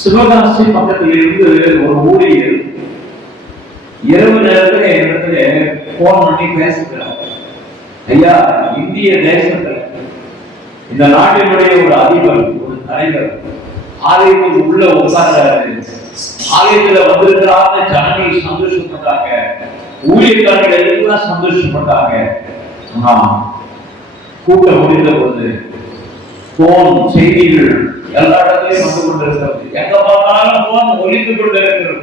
சிவகாசி பக்கத்தில் இருந்து ஒரு ஊழியர் இரவு நேரத்துல இடத்துல போன் பண்ணி பேசுகிறார். ஐயா, இந்திய தேசத்துல இந்த நாட்டினுடைய ஒரு அதிபர், ஒரு தலைவர் ஆலயத்துக்கு உள்ள உட்கார்றாரு. ஆலயத்துல வந்திருக்கிறாங்க, ஜனங்கள் சந்தோஷப்பட்டாங்க, ஊழியக்காரர்கள் எல்லாம் சந்தோஷப்பட்டாங்க. கூட்டம் முடிந்த போது போன் செய்திகள் எல்லா இடத்துலயும் வந்து கொண்டிருக்கிறது. எங்க பார்த்தாலும் போன் ஒலித்துக் கொண்டிருக்கிறது.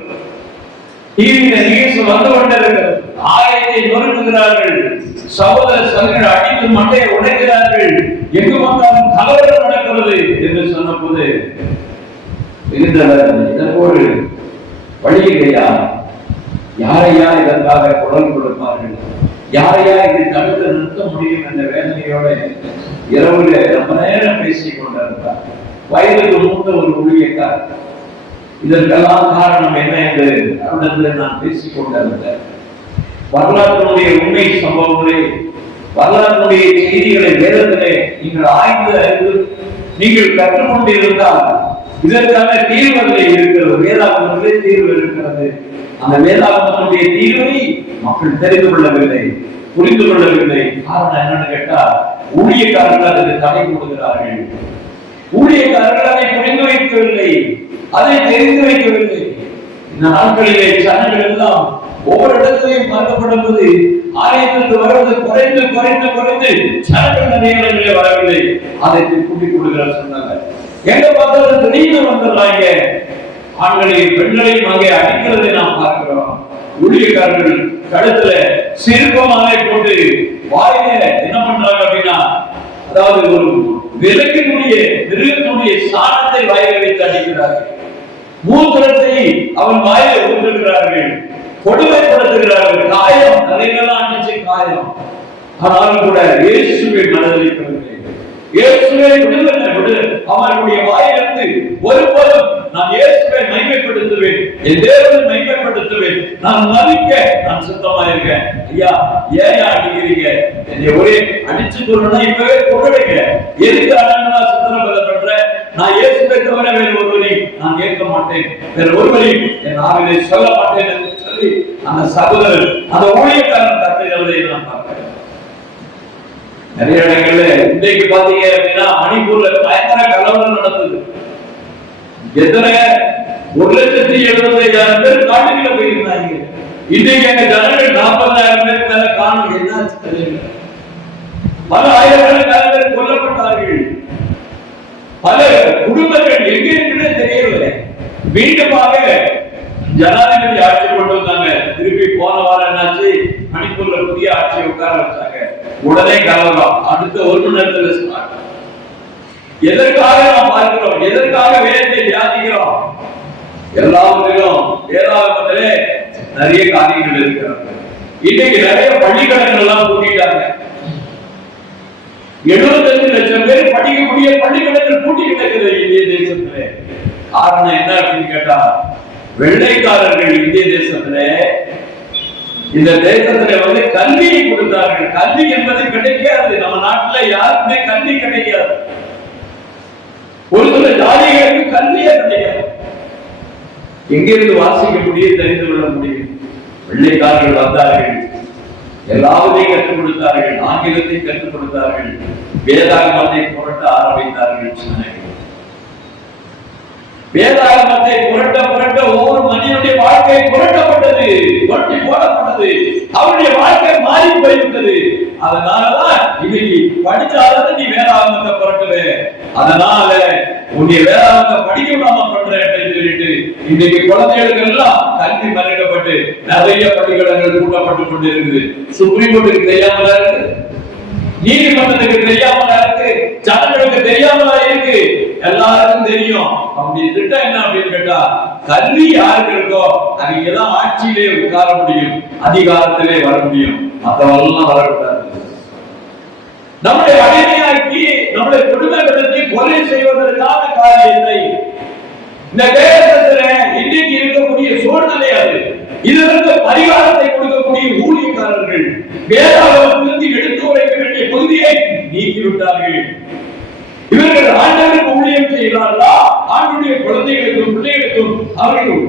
டிவியில நியூஸ் வந்து கொண்டிருக்கிறது. ஆலயத்தை நொறுக்குகிறார்கள், சகோதர சகோதரர்கள் அடித்து மண்டையை உடைக்கிறார்கள், எங்கு பார்த்தாலும் கலவரம் நடக்கிறது என்று சொன்ன போது இதற்கொரு வழி இல்லையா? யாரையா இதற்காக குரல் கொடுப்பார்கள்? யாரையா இதை தடுத்து நிறுத்த முடியும் என்ற வேதனையோட இரவுல ரொம்ப நேரம் பேசிக் கொண்டிருந்தார். வயதுக்கு மூத்த ஒரு ஊழியக்கார். இதற்கெல்லாம் காரணம் என்ன என்று அவரிடத்தில் நான் பேசிக் கொண்டிருந்தேன். வரலாற்றினுடைய உண்மை சம்பவங்களே, வரலாற்றினுடைய செய்திகளை வேதத்திலே நீங்கள் ஆய்ந்து அறிந்து நீங்கள் கற்றுக்கொண்டிருந்தால் இதற்கான தீர்வுகளை இருக்கிறது. வேதாகமத்திலே தீர்வு இருக்கிறது. அந்த வேதாகமத்தினுடைய தீர்வை மக்கள் தெரிந்து கொள்ளவில்லை, புரிந்து கொள்ளவில்லை. காரணம் என்னன்னு கேட்டா, ஊழியக்காரர்கள் அதற்கு தடை கொடுக்கிறார்கள். ஊழியக்காரர்கள் அதை புரிந்து வைக்கவில்லை, அதை தெரிந்து வைக்கவில்லை. இந்த நாட்களிலே ஜனங்கள் எல்லாம் ஒவ்வொரு இடத்திலையும் பார்க்கப்படும் போது ஆலயத்திற்கு வருவது குறைந்து குறைந்து குறைந்து ஜனங்கள் நிறைய இடங்களிலே வரவில்லை. அதை கூட்டிக் கொடுக்கிறார் சொன்னாங்க. எங்க பார்த்தாலும் திடீர்னு வந்துடுறாங்க. ஆண்களையும் பெண்களையும் அங்கே அடிக்கிறதை நாம் பார்க்கிறோம். ஊழியக்காரர்கள் கழுத்துல சிற்பமாக போட்டு வாயில என்ன பண்றாங்க அப்படின்னா, அதாவது ஒரு மிருகத்தினுடைய சாணத்தை வாயில வைத்து அடிக்கிறார்கள். மூத்திரத்தை அவன் வாயில ஊற்றுகிறார்கள், கொடுமைப்படுத்துகிறார்கள். காயம், தலைகளெல்லாம் அடிச்சு காயம். ஆனாலும் கூட இயேசுவை மனதில் இயேசுவை அவர்களுடைய வாயிலிருந்து ஒருபோதும் நான் இயேசுவை மகிமைப்படுத்துவேன், என் தேவனை மகிமைப்படுத்துவேன், நான் மதிக்க நான் சுத்தமா இருக்கேன். ஐயா, ஏன் அடிக்கிறீங்க? என்னை ஒரே அடிச்சு சொல்லணும்னா இப்பவே கொண்டுடுங்க. எதுக்கு அடங்கா சுத்தரபல பண்ற? நான் இயேசுவை தவிர வேறு ஒருவரை நான் கேட்க மாட்டேன், வேறு ஒருவரை என் ஆவிலே சொல்ல மாட்டேன் என்று சொல்லி அந்த சகோதரர், அந்த ஊழியக்காரன் கத்தைகளை நான் பார்க்கிறேன். நிறைய இடங்கள்ல இன்றைக்கு பாத்தீங்க அப்படின்னா மணிப்பூர்ல பயங்கர கலவரம் நடந்தது. எத்தனை 1,70,000 பேர் காட்டுக்குள்ள போயிருந்தாங்க. இன்றைக்கு எங்க ஜனங்கள் 40,000 பேர் மேல காணும். என்னாச்சு தெரியல. பல ஆயிரக்கணக்கான பேர் கொல்லப்பட்டார்கள். பல குடும்பங்கள் எங்க இருக்குன்னு தெரியவில்லை. மீண்டுமாக ஜனாதிபதி ஆட்சி கொண்டு வந்தாங்க. திருப்பி போன வாரம் என்னாச்சு, மணிப்பூர்ல புதிய ஆட்சியை உட்கார வச்சாங்க. உடனே கலவரம். அடுத்த 1 மணி நேரத்துல ஸ்டார்ட். எதற்காக நாம் பார்க்கிறோம்? எதற்காக வேதத்தை தியானிக்கிறோம்? எல்லாவற்றிலும் வேதாகமத்திலே நிறைய காரியங்கள் இருக்கிறது. இன்னைக்கு நிறைய பள்ளிக்கூடங்கள் எல்லாம் கூட்டிட்டாங்க. 75 லட்சம் பேர் படிக்கக்கூடிய பள்ளிக்கூடங்கள் கூட்டி கிடக்குது இந்திய தேசத்திலே. காரணம் என்ன அப்படின்னு கேட்டா, வெள்ளைக்காரர்கள் இந்திய தேசத்திலே, இந்த தேசத்திலே வந்து கல்வியை கொடுத்தார்கள். கல்வி என்பது கிடைக்காது. நம்ம நாட்டுல யாருக்குமே கல்வி கிடைக்காது. ஒரு சில ஜாதிகளுக்கு கல்வியே கிடைக்காது. எங்கிருந்து வாசிக்க முடியும், தெரிந்து கொள்ள முடியும்? வெள்ளைக்காரர்கள் வந்தார்கள், எல்லாவற்றையும் கற்றுக் கொடுத்தார்கள், ஆங்கிலத்தை கற்றுக் கொடுத்தார்கள், வேதாகமத்தை புரட்ட ஆரம்பித்தார்கள். வேதாகமத்தை புரட்ட புரட்ட ஒவ்வொரு மனிதனுடைய வாழ்க்கை புரட்டப்பட்டது, கொட்டி போடப்பட்டது. அவருடைய வாழ்க்கை மாறி போய்விட்டது. அதனாலதான் இன்னைக்கு படிச்சாலும் நீ வேதாகமத்தை புரட்டுவே, அதனால உன்னுடைய வேதாகமத்தை படிக்க விடாம பண்றேன்னு சொல்லிட்டு இன்னைக்கு குழந்தைகளுக்கு எல்லாம் கல்வி மறைக்கப்பட்டு நிறைய பள்ளிக்கூடங்கள் கூட்டப்பட்டு கொண்டிருக்குது. சுப்ரீம் கோர்ட்டுக்கு தெரியாமலா இருக்கு, நீதிமன்றத்துக்கு தெரியாமலா இருக்கு, ஜனங்களுக்கு தெரியாமலா இருக்கு, எல்லாருக்கும் தெரியும். அப்படி திட்டம் என்ன அப்படின்னு கேட்டா, கல்வி யாருக்கு இருக்கோ அவங்கதான் ஆட்சியிலே உட்கார முடியும், அதிகாரத்திலே வர முடியும். மற்றவெல்லாம் வரக்கூடாது. நம்மளை அடிமையாக்கி நம்மளை கொடுமைப்படுத்தி கொலை செய்வதற்கான காரியத்தை இந்த தேசத்துல இன்னைக்கு இருக்கக்கூடிய சூழ்நிலை அது. இதற்கு பரிகாரத்தை கொடுக்கக்கூடிய ஊழியக்காரர்கள் வேதாகமத்திலிருந்து எடுத்து உரைக்க வேண்டிய பகுதியை நீக்கிவிட்டார்கள். இவர்கள் ஆண்டவருக்கு ஊழியம் செய்கிறார்களா? ஆண்டுடைய குழந்தைகளுக்கும் பிள்ளைகளுக்கும் அவர்கள்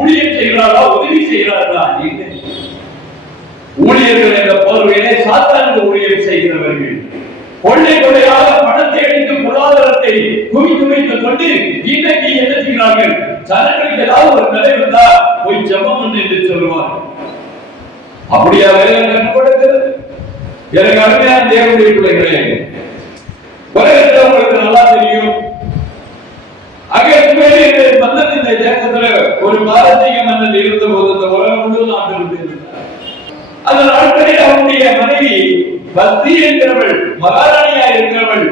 ஊழியம் செய்கிறார்களா, உதவி செய்கிறார்களா? ஊழியர்கள் என்ற போர்வையிலே சாத்தானுக்கு ஊழியம் செய்கிறவர்கள் கொள்ளை கொள்ளையாக பணத்தை அடித்து பொருளாதாரத்தை குவித்து வைத்துக் கொண்டு இன்றைக்கு என்ன செய்கிறார்கள்? ஜனங்களுக்கு ஏதாவது ஒரு நிலை வந்தா போய் ஜெபம் என்று சொல்லுவார்கள். அப்படியா வேலை கற்றுக் கொடுக்கிறது? எனக்கு அருமையான தேவனுடைய பிள்ளைகளே, உலகத்தில் உங்களுக்கு நல்லா தெரியும், இந்த தேசத்துல ஒரு பாரசீக மன்னன் இருந்த போது இந்த உலகம் முழுவதும் ஆண்டு கொண்டிருந்தார். அந்த நாட்களில் அவருடைய மனைவி பக்தி என்கிறவள், மகாராணியா இருக்கிறவள்,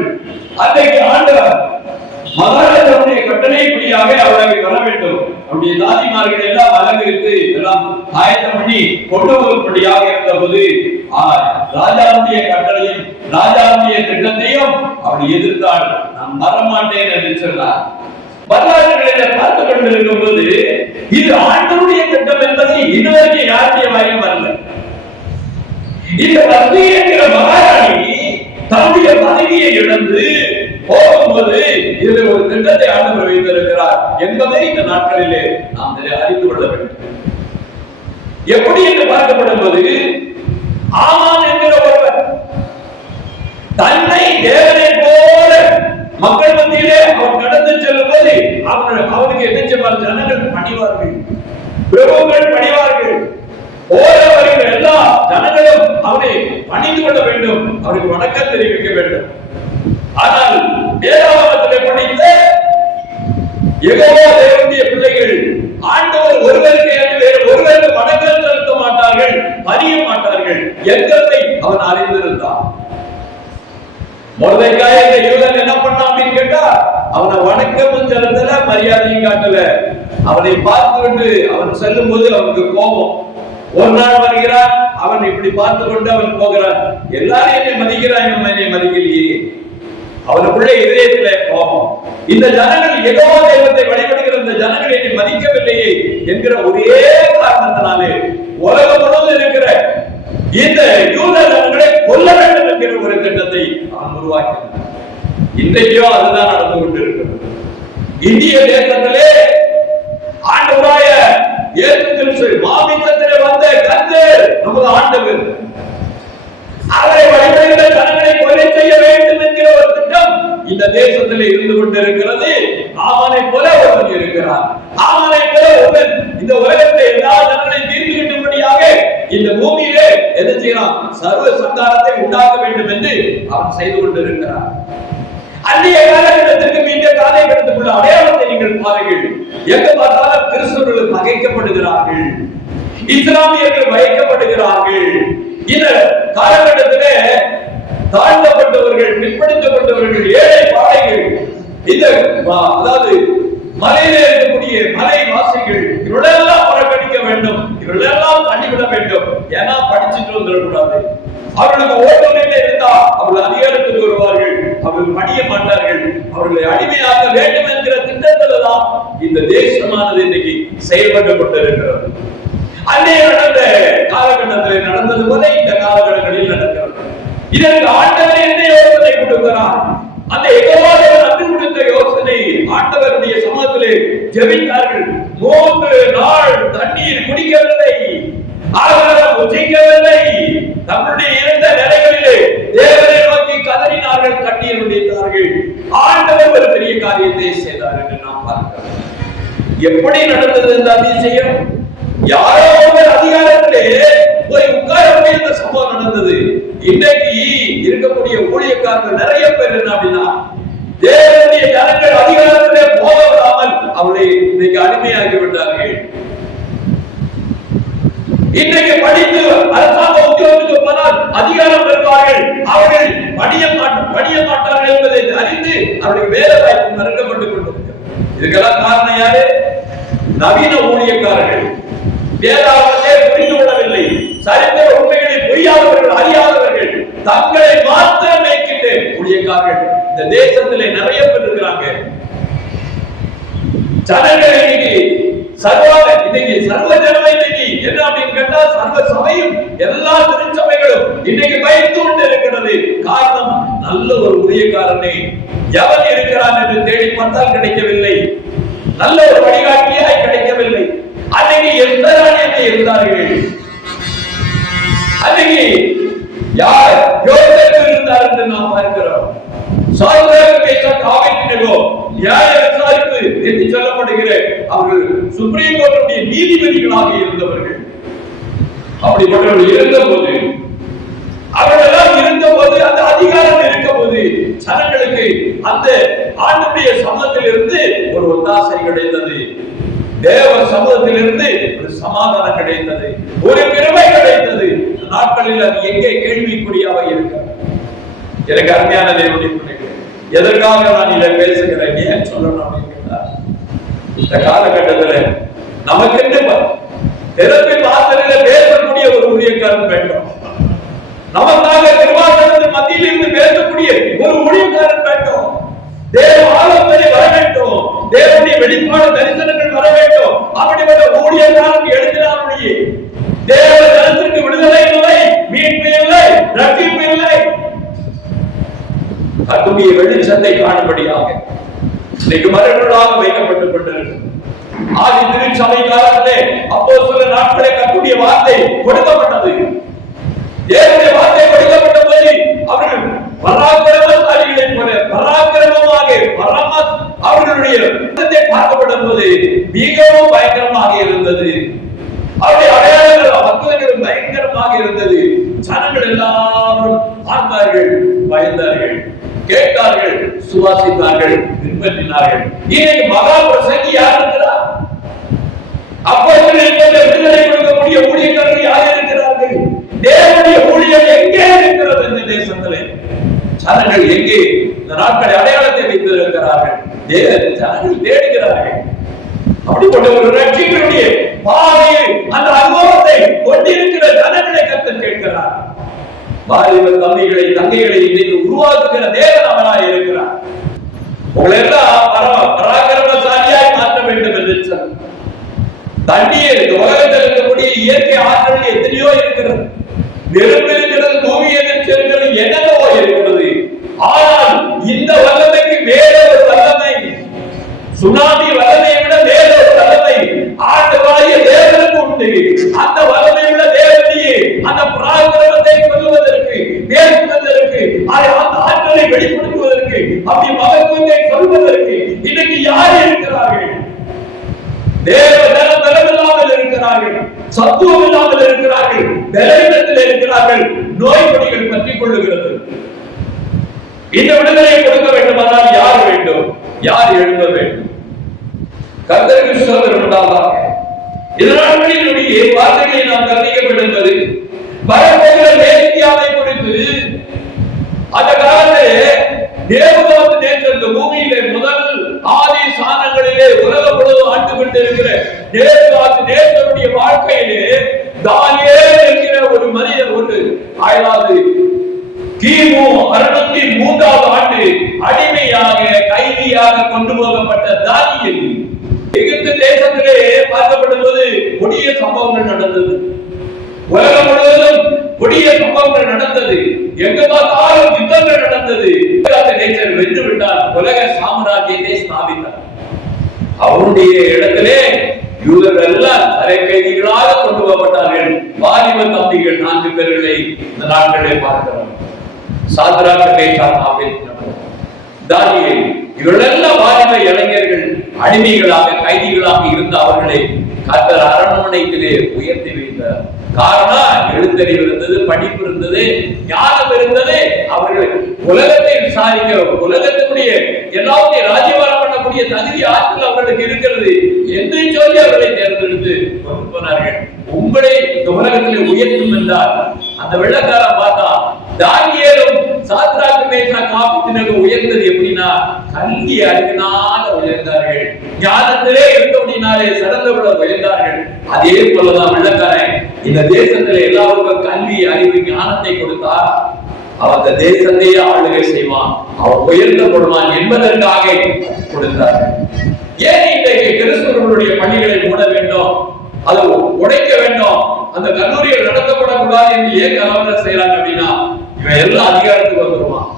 அன்றைக்கு ஆண்டவர் மகாராஜாவுடைய கட்டளைப்படியாக அவரை வர வேண்டும். அவருடைய தாதிமார்கள் எல்லாம் அலங்கரித்து எல்லாம் ஆயத்தம் பண்ணி கொண்டு வரும்படியாக இருந்தபோது ராஜாவுடைய கட்டளையும் ராஜாவுடைய திட்டத்தையும் அவள் எதிர்த்தாள். நான் வரமாட்டேன் என்று சொன்னார். வரலாறுகளை பார்த்து கொண்டிருக்கும் போது இது ஆண்டவருடைய திட்டம் என்பதை இதுவரைக்கும் யாருடைய வாயிலும் வரல. இந்த பக்தி என்கிற மகாராணி தன்னுடைய பதவியை இழந்து போகும்போது இதில் ஒரு திட்டத்தை ஆண்டவர் வைத்திருக்கிறார் என்பதை இந்த நாட்களிலே நாம் அறிந்து கொள்ள வேண்டும். எப்படி என்று பார்க்கப்படும் போது ஆமான் என்கிற ஒருவர் தன்னை தேவனை போல மக்கள் மத்தியிலே அவர் கடந்து செல்லும் போது அவனுக்கு என்ன செய்வார்? ஜனங்கள் பணிவார்கள், பிரபுக்கள் பணிவார்கள், ஓரவர்கள் எல்லா ஜனங்களும் அவனை பணிந்து கொள்ள வேண்டும், அவருக்கு வணக்கம் தெரிவிக்க வேண்டும். ஆனால் வேதாகமத்திலே படித்த யெகோவா தேவனுடைய பிள்ளைகள் ஆண்டவர் ஒருவருக்கு என்று வேறு ஒருவருக்கு வணக்கம் செலுத்த மாட்டார்கள், பணிய மாட்டார்கள் என்பதை அவன் அறிந்திருந்தான். மொர்தெக்காய் என்ற யூதன் என்ன பண்ணான் அப்படின்னு கேட்டா, அவனை வணக்கமும் செலுத்தல, மரியாதையும் காட்டல. அவனை பார்த்து விட்டு அவன் செல்லும் போது அவனுக்கு கோபம். ஒரு நாள் வருகிறான், அவன் இப்படி பார்த்து கொண்டு அவன் போகிறான். எல்லாரும் என்னை மதிக்கிறான், என்னை மதிக்கலையே. அவனுக்குள்ள இதயத்தில கோபம். இந்த ஜனங்கள் யெகோவா தெய்வத்தை வழிபடுகிற இந்த ஜனங்கள் என்னை மதிக்கவில்லையே என்கிற ஒரே காரணத்தினாலே உலகம் முழுவதும் இருக்கிற இந்த யூத ஜனங்களை கொல்ல வேண்டும் என்கிற ஒரு திட்டத்தை அவன் உருவாக்கினான். இன்றைக்கோ அதுதான் நடந்து கொண்டிருக்கிறது. இந்திய தேசத்திலே ஆண்டவராய இயேசு கிறிஸ்து மாமிசத்திலே வந்த கர்த்தர் நமது ஆண்டவர். அவரை வழிபடுகிற ஜனங்களை கொலை செய்ய வேண்டும் என்கிற ஒரு திட்டம் இந்த தேசத்திலே இருந்து கொண்டிருக்கிறது. ஆமானை போல ஒருவன் இருக்கிறார். ஆமானை போல ஒருவன் இந்த உலகத்தை எல்லா ஜனங்களையும் தீர்த்து கட்டும்படியாக இந்த பூமியிலே என்ன செய்யலாம்? சர்வ சங்காரத்தை உண்டாக்க வேண்டும் என்று அவன் செய்து கொண்டிருக்கிறார். அன்றைய காலகட்டத்திற்கு இந்த காலகட்டத்துக்குள்ள அடையாளத்தை நீங்கள் பாருங்கள். எங்க பார்த்தாலும் கிறிஸ்தவர்கள் பகைக்கப்படுகிறார்கள், இஸ்லாமியர்கள் பயக்கப்படுகிறார்கள். இந்த காலகட்டத்திலே தாழ்த்தப்பட்டவர்கள், பிற்படுத்தப்பட்டவர்கள், ஏழை பாடைகள், இந்த அதாவது மலையிலே இருக்கக்கூடிய மலைவாசிகள் இவர்களெல்லாம் புறக்கணிக்க வேண்டும், இவர்களெல்லாம் தள்ளிவிட வேண்டும். ஏன்னா படிச்சுட்டு வந்துடக்கூடாது. அவர்களுக்கு ஓட்டமில்லை இருந்தா அவர்கள் அதிகாரத்துக்கு வருவார்கள், அவர்கள் பணிய மாட்டார்கள், அவர்களை அடிமையாக்க வேண்டும் என்கிற திட்டத்தில் தான் இந்த தேசமானது இன்னைக்கு செயல்பட்டு கொண்டிருக்கிறது. அன்றைய நடந்த காலகட்டத்தில் நடந்தது போல இந்த காலகட்டங்களில் நடக்கிறது. இதற்கு ஆண்டவர் என்ன யோசனை கொடுக்கிறார்? அந்த யெகோவா நன்றி கொடுத்த யோசனை ஆண்டவருடைய சமூகத்திலே ஜெபித்தார்கள். 3 நாள் தண்ணீர் குடிக்கவில்லை, ஆகாரம் புசிக்கவில்லை. தம்முடைய இருந்த நிலைகளிலே தேவனை நோக்கி கதறினார்கள், கண்ணீர் வடித்தார்கள். ஆண்டவர் ஒரு பெரிய காரியத்தை செய்தார் என்று நாம் பார்க்கிறோம். எப்படி நடந்தது இந்த அதிசயம்? யாரோ ஒரு அதிகாரத்திலே போய் உட்காரக்கூடிய இந்த சம்பவம் நடந்தது. இன்றைக்கு இருக்கக்கூடிய ஊழியக்காரர்கள் நிறைய பேர் என்ன அப்படின்னா, தேவனுடைய ஜனங்கள் அதிகாரத்திலே போக விடாமல் அவளை இன்னைக்கு அடிமையாகி விட்டார்கள். இன்றைக்கு படித்து அரசாங்க உத்தியோகத்துக்கு போனால் அதிகாரம் பெறுவார்கள், அவர்கள் பணிய மாட்டார்கள் என்பதை அறிந்து அவருடைய வேலை வாய்ப்பு மறுக்கப்பட்டுக் கொண்டிருக்கிறது. இதுக்கெல்லாம் காரணம் யாரு? நவீன ஊழியக்காரர்கள். வேதாகமத்தை புரிந்து கொள்ளவில்லை, சரித்திர உண்மைகளை பொய்யாதவர்கள், அறியாதவர்கள், தங்களை மாத்திரம் மேய்க்கின்ற ஊழியக்காரர்கள் இந்த தேசத்திலே நிறைய பேர் இருக்கிறாங்க. ஜனங்கள் இன்னைக்கு சர்வ ஜனமே இன்னைக்கு என்ன அப்படின்னு கேட்டா, சர்வ சபையும் எல்லா திருச்சபைகளும் இன்னைக்கு பயந்து கொண்டு இருக்கிறது. காரணம், நல்ல ஒரு ஊழியக்காரனை எவன் இருக்கிறான் என்று தேடி பார்த்தால் கிடைக்கவில்லை. நல்ல ஒரு வழிகாட்டியாய் கிடைக்கவில்லை. அன்னைக்கு எஸ்தராணியத்தை இருந்தார்கள். அன்னைக்கு யார் யோசேப்பு இருந்தார் என்று நாம் பார்க்கிறோம். நியாய விசாரிப்பு என்று சொல்லப்படுகிற அவர்கள் சுப்ரீம் கோர்ட்டுடைய நீதிபதிகளாக இருந்தவர்கள். அப்படிப்பட்டவர்கள் இருந்தபோது, அவர்களெல்லாம் இருந்தபோது, அந்த அதிகாரம் இருக்கும்போது ஜனங்களுக்கு அந்த ஆண்டுடைய சமூகத்திலிருந்து ஒரு ஒத்தாசை கிடைத்தது. தேவ சமூகத்திலிருந்து ஒரு சமாதானம் கிடைத்தது, ஒரு பெருமை கிடைத்தது. நாட்களில் அது எங்கே கேள்விக்குறியாக இருக்கிறது. எனக்கு அருமையான தேவனுடைய பிள்ளைகளே, எதற்காக நான் இதை பேசுகிறேன், ஏன் சொல்லணும் அப்படின்னா, இந்த காலகட்டத்தில் நமக்கென்று திறப்பின் வாசலில பேசக்கூடிய ஒரு ஊழியக்காரன் வேண்டும். நமக்காக திருவாசகத்தின் மத்தியில் இருந்து பேசக்கூடிய ஒரு ஊழியக்காரன் வேண்டும். தேவ ஆலோசனை வர வேண்டும், தேவனுடைய வெளிப்பாடு தரிசனங்கள் வர வேண்டும். அப்படிப்பட்ட ஊழியக்காரன் எழுதினாருடைய தேவ ஜனத்திற்கு விடுதலை இல்லை, மீட்பு இல்லை, ரட்சிப்பு இல்லை. கர்த்தருடைய வெளிச்சத்தை காணும்படியாக இன்னைக்கு மரங்களாக வைக்கப்பட்டுக் கொண்டிருக்கிறது. ஆதி திருச்சபை காலத்திலே அப்போஸ்தல நாட்களே கர்த்தருடைய வார்த்தை கொடுக்கப்பட்டது. தேவனுடைய வார்த்தை கொடுக்கப்பட்ட போது அவர்கள் பராக்கிரமசாலிகளைப் போல பராக்கிரமமாக அவர்களுடைய பார்க்கப்பட்ட போது மிகவும் பயங்கரமாக இருந்தது. அவருடைய அடையாளங்கள் அற்புதங்கள் பயங்கரமாக இருந்தது. ஜனங்கள் எல்லாரும் பார்த்தார்கள், பயந்தார்கள், கேட்டார்கள், சுவாசித்தார்கள், பின்பற்றினார்கள். இன்னைக்கு மகா பிரசங்கி யார் இருக்கிறார்? அப்போஸ்தலர்களுக்கு விடுதலை கொடுக்கக்கூடிய ஊழியர்கள் யார் இருக்கிறார்கள்? தேவனுடைய ஊழியம் எங்கே இருக்கிறது? இந்த தேசத்திலே ஜனங்கள் எங்கே இந்த நாட்களை அடையாளத்தை வைத்திருக்கிறார்கள்? ஜனங்கள் தேடுகிறார்கள். அப்படிப்பட்ட ஒரு ரட்சிக்கக்கூடிய பாதையில் அந்த அனுபவத்தை கொண்டிருக்கிற ஜனங்களை கர்த்தர் கேட்கிறார். வாலிப தம்பிகளை தங்கைகளை இன்னைக்கு உருவாக்குகிற தேவன் அவராய் இருக்கிறார். உங்களை எல்லாம் பராக்கிரமசாலியாய் மாற்ற வேண்டும் என்று சொன்னார். தண்ணீர் உலகத்தில் இருக்கக்கூடிய இயற்கை ஆற்றல் எத்தனையோ இருக்கிறது. நெருப்பு இருக்கிறது, பூமி எதிர்த்து இருக்கிறது, என்னவோ இருக்கிறது. ஆனால் இந்த வல்லமைக்கு வேற ஒரு வல்லமை, சுனாமி வல்லமையை விட வேற ஒரு வல்லமை ஆண்டவராகிய தேவனுக்கு உண்டு. அந்த வல்லமை உள்ள தேவனையே அந்த பராக்கிரமத்தை கொள்வதற்கு, பேசுவதற்கு, அந்த ஆற்றலை வெளிப்படுத்துவதற்கு, அப்படி மகத்துவத்தை சொல்வதற்கு இன்னைக்கு யார் இருக்கிறார்கள்? தேவ ஜனம் பலமில்லாமல் இருக்கிறார்கள், சத்துவம் இல்லாமல் இருக்கிறார்கள், பலவீனத்தில் இருக்கிறார்கள், நோய்படிகள் பற்றிக் கொள்ளுகிறது. இந்த விடுதலையை கொடுக்க வேண்டுமானால் யார் வேண்டும்? யார் எழுத வேண்டும்? கர்த்தருக்கு ஸ்தோத்திரம் உண்டாவதாக. இதனால் என்னுடைய வார்த்தைகளை நாம் கவனிக்க என்பது வரப்போகிற மேசியாவை குறித்து அந்த காலத்திலே தேவதூத நேற்று பூமியிலே முதல் ஆதி சானங்களிலே உலகம் முழுவதும் ஆண்டு கொண்டிருக்கிற நேசருடைய வாழ்க்கையிலே தானியேல் என்கிற ஒரு மனிதர் ஒரு ஆயிராது கிமு 603ஆம் ஆண்டு அடிமையாக கைதியாக கொண்டு போகப்பட்ட தானியேல் எகிப்து தேசத்திலே பார்க்கப்படும் போது கொடிய சம்பவங்கள் நடந்தது. உலகம் முழுவதும் கொடிய சம்பவங்கள் நடந்தது. எங்க பார்த்தாலும் யுத்தங்கள் நடந்தது. வென்று விட்டார், உலக சாம்ராஜ்யத்தை ஸ்தாபித்தார். அவருடைய இடத்திலே யூதர்கள் எல்லாம் சிறை கைதிகளாக கொண்டு போகப்பட்டார்கள். வாலிப தம்பிகள் 4 பேர்களை இந்த நாட்களே பார்க்கிறோம். சாத்ராக், மேஷாக், ஆபேத்நேகோ, தானியேல், இவர்களெல்லாம் வாலிப இளைஞர்கள் அடிமைகளாக கைதிகளாக இருந்த அவர்களை கர்த்தர் அரண்மனையிலே உயர்த்தி வைத்தார். காரணம், எழுத்தறிவு இருந்தது, படிப்பு இருந்தது, ஞானம் இருந்தது. அவர்கள் உலகத்தை விசாரிக்க, உலகத்தினுடைய எல்லாத்தையும் ராஜ்யபாரம் பண்ணக்கூடிய தகுதி ஆற்றல் அவர்களுக்கு இருக்கிறது என்று சொல்லி அவர்களை தேர்ந்தெடுத்து கொண்டு போனார்கள். உங்களை இந்த உலகத்திலே உயர்த்தும் என்றார். அந்த வெள்ளக்காரன் பார்த்தா தானியேலும் சாத்ராக், மேஷாக், ஆபேத்நேகோ உயர்ந்தது எப்படின்னா கல்வி அறிவினால உயர்ந்தார்கள், ஞானத்திலே இருந்தபடினாலே சிறந்தவர்கள உயர்ந்தார்கள். அதே போலதான் வெள்ளக்காரன் இந்த தேசத்திலே எல்லாருக்கும் கல்வி, அறிவு, ஞானத்தை கொடுத்தார். அவன் அந்த தேசத்தையே ஆளுகை செய்வான், அவன் உயர்த்தப்படுவான் என்பதற்காக கொடுத்தார்கள். ஏன் இன்றைக்கு கிறிஸ்தவர்களுடைய பள்ளிகளை மூட வேண்டும், அதை உடைக்க வேண்டும், அந்த கல்லூரிகள் நடத்தப்படக்கூடாது என்று ஏன் கலவரம் செய்யறாங்க அப்படின்னா, இவன் எல்லாம் அதிகாரத்துக்கு வந்துருவான்,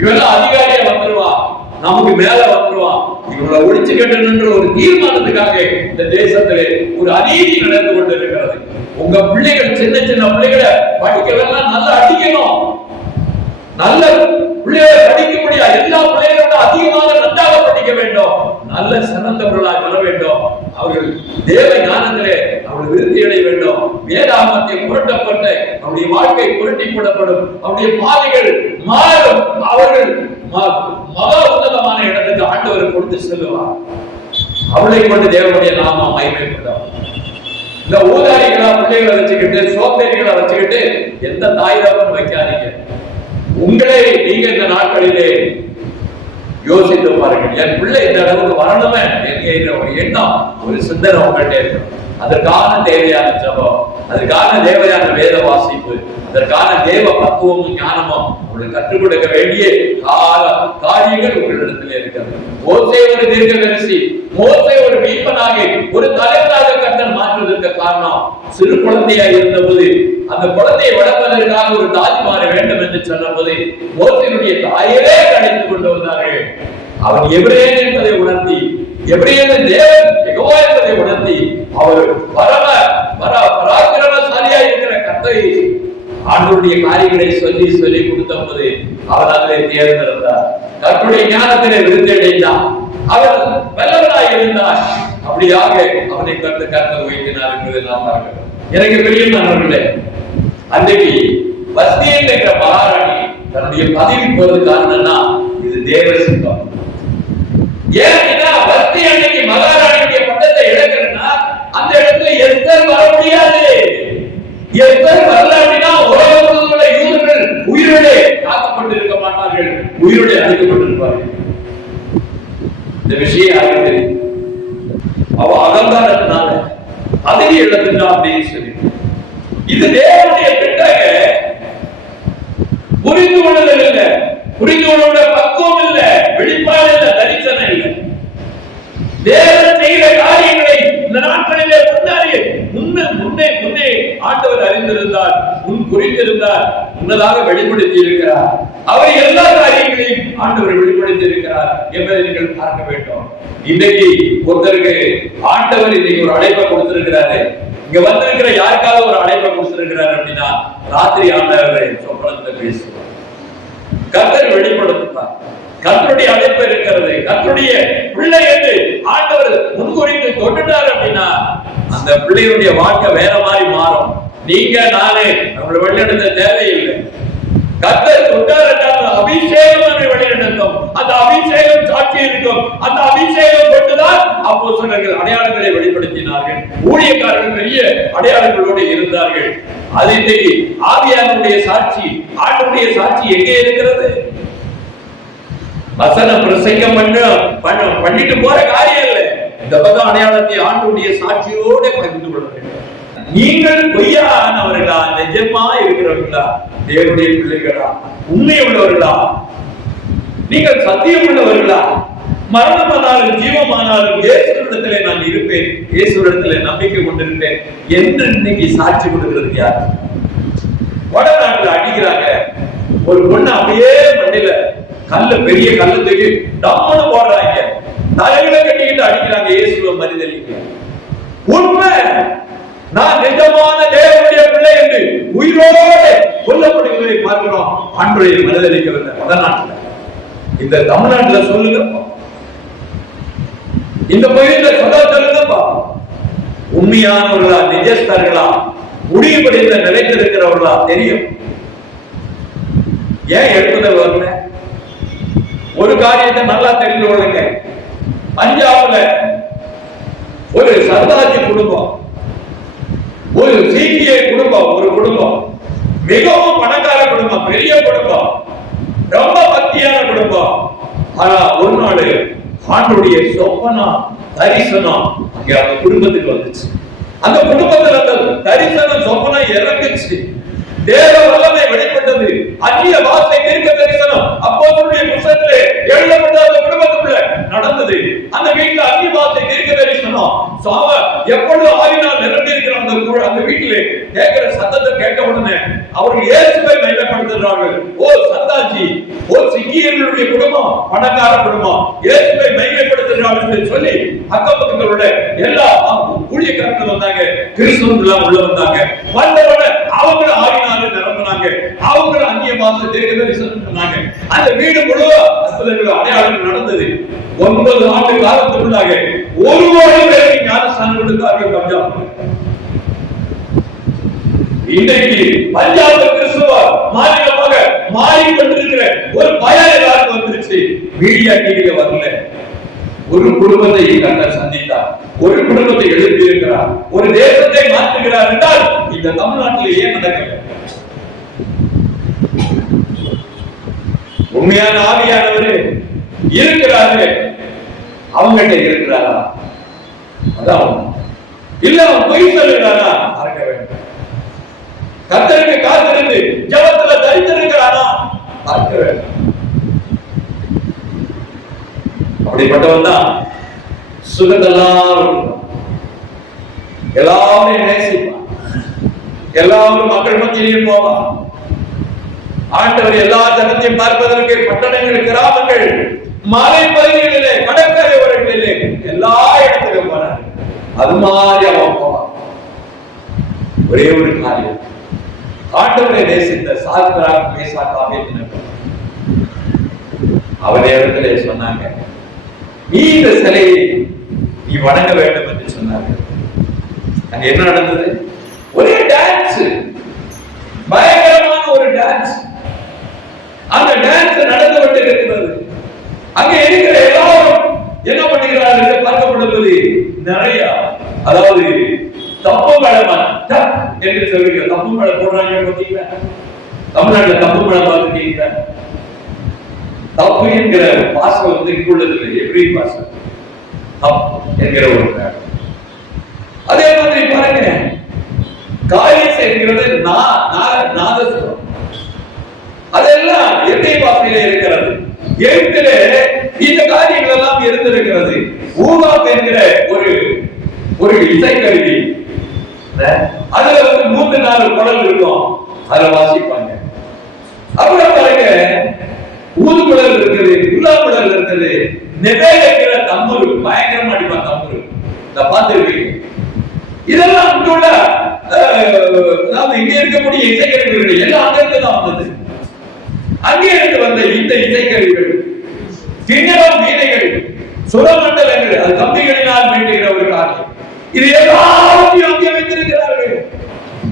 இவெல்லாம் அதிகாரியா வந்துருவான், நமக்கு மேல வந்துருவான். இவங்களை ஒழிச்சு கட்டணுன்ற ஒரு தீர்மானத்துக்காக இந்த தேசத்திலே ஒரு அநீதி நடந்து கொண்டிருக்கிறது. உங்க பிள்ளைகள் சின்ன சின்ன பிள்ளைகளை படிக்கலாம், நல்லா அடிக்கணும். நல்ல பிள்ளைகளை படிக்க முடியாது. எல்லா பிள்ளைகளோட அதிகமாக நன்றாக படிக்க வேண்டும். நல்ல சிறந்தவர்களாக வர வேண்டும். அவர்கள் தேவ ஞானத்திலே அவர்கள் விருத்தி அடைய வேண்டும். வேதாகமத்தை புரட்டப்பட்ட அவருடைய வாழ்க்கை புரட்டி போடப்படும். அவருடைய பாதைகள் மாறும். அவர்கள் மகா உன்னதமான இடத்துக்கு ஆண்டவர் கொண்டு செல்லுவார். அவளை கொண்டு தேவனுடைய நாமம் மகிமைப்படும். இந்த ஊதாரிகளா பிள்ளைகளை வச்சுக்கிட்டு, சோதனைகளை வச்சுக்கிட்டு எந்த தாய்தாவும் வைக்காதீங்க. உங்களை நீங்க இந்த நாட்களிலே யோசித்து பாருங்கள். என் பிள்ளை இந்த அளவுக்கு வரணுமே என்கிற ஒரு எண்ணம், ஒரு சிந்தனை உங்கள்கிட்ட இருக்கும். அதற்கான தேவையான ஜபம், அதற்கான தேவையான வேத வாசிப்பு, அதற்கான தேவ பக்குவமும் ஞானமும் உங்களுக்கு கற்றுக் கொடுக்க வேண்டிய காரியங்கள் உங்களிடத்தில் இருக்கிறது. மோசே ஒரு தீர்க்கதரிசி, மோசே ஒரு மீட்பனாக, ஒரு தலைவராக கர்த்தர் மாற்றுவதற்கு காரணம், சிறு குழந்தையா இருந்தபோது அந்த குழந்தையை வளர்ப்பதற்காக ஒரு தாய் மாற வேண்டும் என்று சொன்னபோது மோசேயுடைய தாயவே அழைத்துக் கொண்டு வந்தார்கள். அவன் எபிரேயன் என்பதை உணர்த்தி, எபிரேயன் தேவன் யெகோவா என்பதை உணர்த்தி, அவர் பராக்கிரமசாலியா இருக்கிற கர்த்தரை ஆண்டவருடைய காரியங்களை சொல்லி சொல்லி கொடுத்த போது அவர் அதிலே தேர்ந்தெடுத்தார். கர்த்தருடைய ஞானத்திலே விருத்தி அடைந்தார். அவர் வல்லவராய் இருந்தார். அப்படியாக அவனை கர்த்தர் உயர்த்தினார் என்பதை நாம் பார்க்கிறோம். எனக்கு பிரியமானவர்களே, அன்றைக்கு வஸ்தி என்கிற மகாராணி தன்னுடைய பதவி போறது காரணம்னா இது தேவ சித்தம். ஏன்னா வஸ்தி அன்னைக்கு மகாராணியுடைய பட்டத்தை இழக்கிறதுனா அந்த இடத்துல எஸ்தர் வர முடியாது. எஸ்தர் வரல அப்படின்னா உலகத்துல யூதர்கள் உயிரோடு காக்கப்பட்டு இருக்க மாட்டார்கள், உயிரோடு அழைக்கப்பட்டிருப்பார்கள். இந்த விஷயம் யாருக்கு தெரியும்? அவ அகங்காரத்தினால பதவி இழந்துட்டா அப்படின்னு சொல்லி, இது தேவனுடைய திட்டங்க. புரிந்து கொள்ளுதல் இல்லை, புரிந்து கொள்ள பக்குவம் இல்லை, வெளிப்பாடு இல்லை, தரிசனம் இல்லை. தேவன் செய்த காரியங்களை இந்த நாட்களிலே முன்னே ஆண்டவர் அறிந்திருந்தார், முன் குறித்திருந்தார், முன்னதாக வெளிப்படுத்தி இருக்கிறார். அவர் எல்லா காரியங்களையும் ஆண்டவர் வெளிப்படுத்தி இருக்கிறார் என்பதை நீங்கள் பார்க்க வேண்டும். இன்னைக்கு ஒருத்தருக்கு ஆண்டவர் இன்னைக்கு ஒரு அழைப்பை கொடுத்திருக்கிறாரு. இங்க வந்திருக்கிற யாருக்காவது ஒரு அழைப்பை கொடுத்திருக்கிறார் அப்படின்னா ராத்திரி ஆண்டவரை சொப்பனத்தை பேசுவார், கர்த்தர் வெளிப்படுத்துவார். கர்த்தருடைய அழைப்பு இருக்கிறது. கர்த்தருடைய பிள்ளை என்று ஆண்டவர் முன்குறித்து தொட்டுட்டார் அப்படின்னா அந்த பிள்ளையுடைய வாழ்க்கை வேற மாதிரி மாறும். நீங்க நானே நம்மளை வழிநடத்த தேவையில்லை. கர்த்தர் தொட்டார் என்றால் அபிஷேகம் நம்மை வழிநடத்தும். அந்த அபிஷேகம் சாட்சி இருக்கும். அந்த அபிஷேகம் கொண்டுதான் அப்போஸ்தலர்கள் அடையாளங்களை வெளிப்படுத்தினார்கள். ஊழியக்காரர்கள் பெரிய அடையாளங்களோடு இருந்தார்கள். அது இன்னைக்கு ஆவியானவருடைய சாட்சி, ஆண்டவருடைய சாட்சி எங்கே இருக்கிறது? வசனம் பிரசங்கம் பண்ணிட்டு போற காரியம் இல்லை. இந்த பக்கம் அடையாளத்தை ஆண்டவருடைய சாட்சியோட பகிர்ந்து கொள்ள வேண்டும். நீங்கள் பொய்யானவர்களா, நிஜமா இருக்கிறவர்களா, தேவனுடைய பிள்ளைகளா, உண்மை உள்ளவர்களா, நீங்கள் சத்தியம் உள்ளவர்களா, மரணமானாலும் ஜீவமானாலும் இயேசுவிடத்திலே நான் இருப்பேன், இயேசுவிடத்திலே நம்பிக்கை கொண்டிருப்பேன் என்று இன்னைக்கு சாட்சி கொடுக்கிறது யார்? வடநாட்டில் அடிக்கிறாங்க ஒரு பொண்ணு, அப்படியே மண்ணில கல்லு, பெரிய கல்லு தூக்கி டம்முன்னு போடுறாங்க, தலையில கட்டிக்கிட்டு அடிக்கிறாங்க இயேசுவை மறுதலிக்க. உண்மை, நான் நிஜமான தேவனுடைய பிள்ளை என்று உயிரோடு கொல்லப்படுவதை பார்க்கிறோம். ஆண்டவரை மறுதலிக்கவில்லை வடநாட்டில். இந்த தமிழ்நாட்டில் சொல்லுங்க, இந்த பகுதியில் சொல்லுங்க, உண்மையானவர்களா, நிஜஸ்தர்களா, முடிவுபடித்த நிலைத்திருக்கிறவர்களா தெரியும். ஏன் எழுப்புதல் வரல? ஒரு காரியத்தை நல்லா தெரிந்து கொள்ளுங்க. பஞ்சாப்ல ஒரு சர்தார்ஜி குடும்பம், ஒரு சீக்கிய குடும்பம், ஒரு குடும்பம் மிகவும் பணக்கார குடும்பம், பெரிய குடும்பம், ரொம்ப பக்தியான குடும்பம். ஆனா ஒரு நாள் ஆண்டவருடைய சொப்பனம், தரிசனம் அங்க அந்த குடும்பத்துக்கு வந்துச்சு. அந்த குடும்பத்தில் அந்த தரிசனம், சொப்பனம் இறங்குச்சு. தேவ வல்லமை வெளிப்பட்டது. அந்நிய வார்த்தை தீர்க்க தரிசனம் அப்போஸ்தலருடைய புத்தகத்திலே எழுதப்பட்ட அந்த குடும்பத்துக்குள்ள நடந்தது. அந்த வீட்டுல அந்நிய வார்த்தை தீர்க்க தரிசனம் எப்பொழுது ஆவினால் நிரம்பி இருக்கிற அந்த வீட்டிலே கேட்கிற சத்தத்தை கேட்ட உடனே அவர்கள் இயேசுவை மையப்படுத்துகிறார்கள். ஓ சந்தாஜி, ஓ சிக்கியர்களுடைய குடும்பம் பணக்கார குடும்பம், இயேசுவை மையப்படுத்துகிறார்கள் என்று சொல்லி அக்கம் பக்கங்களுடைய எல்லா ஊழியக்காரர்கள் வந்தாங்க, கிறிஸ்தவர்கள் உள்ள வந்தாங்க. வந்தவங்க அவங்களும் ஆவினால நிரம்பினாங்க, அவங்களும் அந்நிய பாஷை தீர்க்கதரிசனம் சொன்னாங்க. அந்த வீடு முழுவதும் அற்புதங்கள் அடையாளங்கள் நடந்தது. 9 ஆண்டு காலத்துக்குள்ளாக ஒரு பேருக்கு ஞானஸ்தானம் கொடுத்தார்கள் பஞ்சாப். இன்றைக்கு பஞ்சாப் கிறிஸ்துவ மாநிலமாக மாறிக்கொண்டிருக்கிற ஒரு பயம் எல்லாருக்கும் வந்துருச்சு. மீடியா டிவியில வரல. ஒரு குடும்பத்தை கர்த்தர் சந்தித்தார், ஒரு குடும்பத்தை எழுப்பி இருக்கிறார், ஒரு தேசத்தை மாற்றுகிறார் என்றால் இந்த தமிழ்நாட்டில் ஏன் நடக்கல? உண்மையான ஆவியானவரே இருக்கிறாரு, அவங்ககிட்ட இருக்கிறாரா? அதான் இல்ல அவன் பொய் சொல்லுகிறாரா? மறக்க வேண்டும். கர்த்தருக்கு காத்திருந்து ஜெபத்துல தரித்திருக்கிறானா? மறக்க வேண்டும். அப்படிப்பட்டவன் தான் சுகத்தெல்லாம் எல்லாரும் நேசிப்பான், எல்லாரும் மக்கள் மத்தியிலே போவான். ஆண்டவர் எல்லா ஜனத்தையும் பார்ப்பதற்கு பட்டணங்கள், கிராமங்கள், மலை பகுதிகளிலே, கடற்கரை ஓரங்களிலே எல்லா இடத்துக்கும் போனார். அது மாதிரி அவன் போவான். ஒரே ஒரு காரியம், ஆண்டவரை நேசித்த சாத்ராக், மேசாக், ஆபேத்நேகோ அவரே இடத்திலே சொன்னாங்க, நீ இந்த சிலையை நீ வணங்க வேண்டும் என்று சொன்னாங்க. அங்க என்ன நடந்தது? ஒரே டான்ஸ், பயங்கரமான ஒரு டான்ஸ். அந்த டான்ஸ் நடந்து கொண்டிருக்கிறது. அங்க இருக்கிற எல்லாரும் என்ன பண்ணுகிறார்கள் என்று பார்க்கப்படுவது நிறைய, அதாவது தப்பு மேளம் என்று சொல்லுங்க. தப்பு மேளம் போடுறாங்க பார்த்தீங்களா? தமிழ்நாட்டில் தப்பு மேளம் பார்த்துட்டீங்களா? தப்பு என்கிற பாசம் வந்து இங்குள்ளதில்லை, எப்படி பாசம் தப்பு என்கிற ஒரு. அதே மாதிரி பாருங்க, காரிஸ் என்கிறது நாதஸ்வரம், அதெல்லாம் எண்ணெய் பாசையில இருக்கிறது. எழுத்திலே இந்த காரியங்கள் எல்லாம் இருந்திருக்கிறது. ஊகாப் என்கிற ஒரு இசைக்கருவி, அதுல வந்து 3-4 குடல் இருக்கும், அதுல வாசிப்பாங்க. அப்புறம் பாருங்க, ஊதுகுழல் இருக்குது, குழாக்குழல் இருக்குது, நெவேலைக்கிற தம்புரு, பயங்கரமா அடிப்பான் தம்புரு, இத பார்த்திருப்பீங்க. இதெல்லாம் அங்குள்ள அதாவது இங்கே இருக்கக்கூடிய இசைக்கருவிகள் எல்லாம் அங்கிருந்து தான் வந்தது. அங்கே இருந்து வந்த இந்த இசைக்கருவிகள், கிண்ணம், வீணைகள், சுரமண்டலங்கள், அது கம்பிகளினால் மீட்டுகிற ஒரு காரியம். இது எல்லாத்தையும் அங்கே வைத்திருக்கிறார்கள்.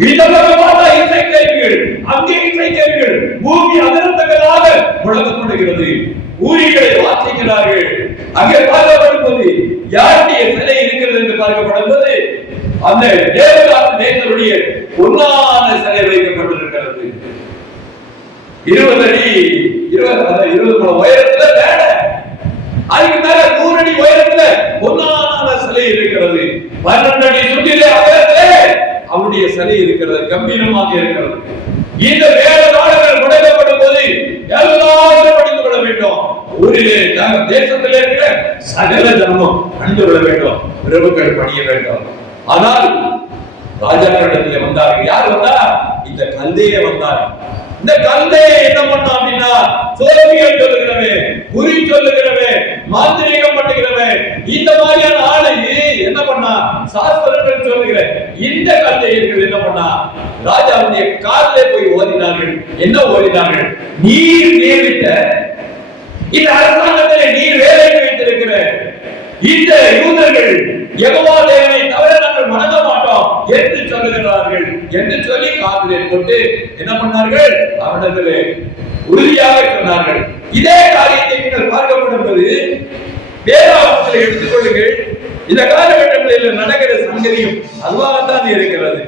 இந்த பக்கமாக இசைக்கருவிகள், அங்கே இசைக்கருவிகள், பூமி அதிரத்தக்கதாக முழக்கப்படுகிறது. ஊழிகளை வாசிக்கிறார்கள். அங்கே பார்க்கப்படும்போது யாருடைய சிலை இருக்கிறது என்று பார்க்கப்படும்போது அந்த தேவதாஸ் தேசருடைய பொன்னான சிலை வைக்கப்பட்டிருக்கிறது. 20 அடி 20 முழம் உயரத்துல வேட, அதுக்கு மேல 100 அடி உயரத்துல பொன்னான சிலை இருக்கிறது. 12 அடி சுற்றிலே அகலத்திலே அவருடைய சிலை இருக்கிறது, கம்பீரமாக இருக்கிறது. இந்த வேத நாடுகள் முடக்கப்படும் போது எல்லாரும் படித்து கொள்ள வேண்டும். ஊரிலே தேசத்திலே இருக்கிற சகல ஜனமும் அணிந்து கொள்ள வேண்டும், பிரபுக்கள் பணிய வேண்டும். ஆனால் ராஜாக்களிடத்தில் வந்தார்கள். யார் வந்தா? இந்த கல்தையே வந்தார். இந்த கல்தையை என்ன பண்ணா அப்படின்னா, சோபியம் சொல்லுகிறவன், குறி சொல்லுகிறவன், மாந்திரீகம் பண்ணுகிறவன், இந்த மாதிரியான ஆளை என்ன பண்ணா, சாஸ்திரங்கள் சொல்லுகிற இந்த கல்தையர்கள் என்ன பண்ணா, ராஜாவுடைய காலிலே போய் ஓதினார்கள். என்ன ஓதினார்கள்? நீர் நியமித்த இந்த அரசாங்கத்திலே நீர் வேலைக்கு வைத்திருக்கிற இந்த யூதர்கள் யெகோவா தேவனை தவிர நாங்கள் வணங்க மாட்டோம் என்று சொல்லுகிறார்கள் என்று சொல்லி காதிலே போட்டு என்ன பண்ணார்கள்? அவனிடத்திலே உறுதியாக சொன்னார்கள். இதே காரியத்தை நீங்கள் பார்க்கப்படும்போது வேதாகமத்தில் எடுத்துக்கொள்ளுங்கள். இந்த காலகட்டங்களில் நடக்கிற சங்கதியும் அதுவாகத்தான் இருக்கிறது.